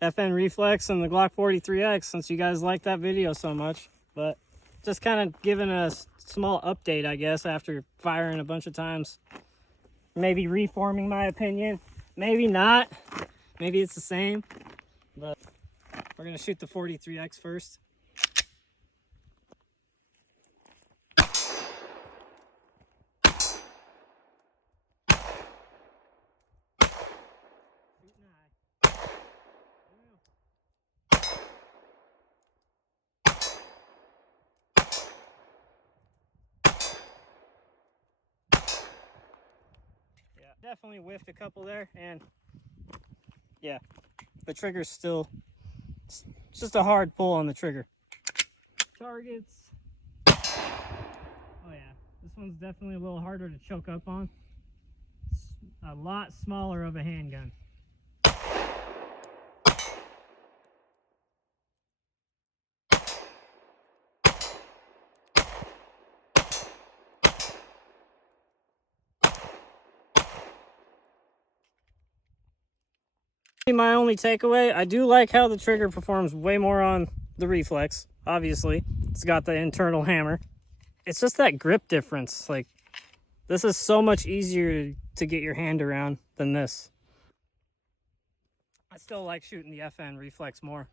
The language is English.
FN Reflex and the Glock 43X, since you guys like that video so much. But just kind of giving a small update, I guess, after firing a bunch of times. Maybe reforming my opinion. Maybe not. Maybe it's the same. But we're going to shoot the 43X first. Definitely whiffed a couple there, and yeah, the trigger's still, it's just a hard pull on the trigger. Targets. Oh yeah, this one's definitely a little harder to choke up on. It's a lot smaller of a handgun. My only takeaway, I do like how the trigger performs way more on the Reflex. Obviously, it's got the internal hammer. It's just that grip difference. Like, this is so much easier to get your hand around than this. I still like shooting the FN Reflex more.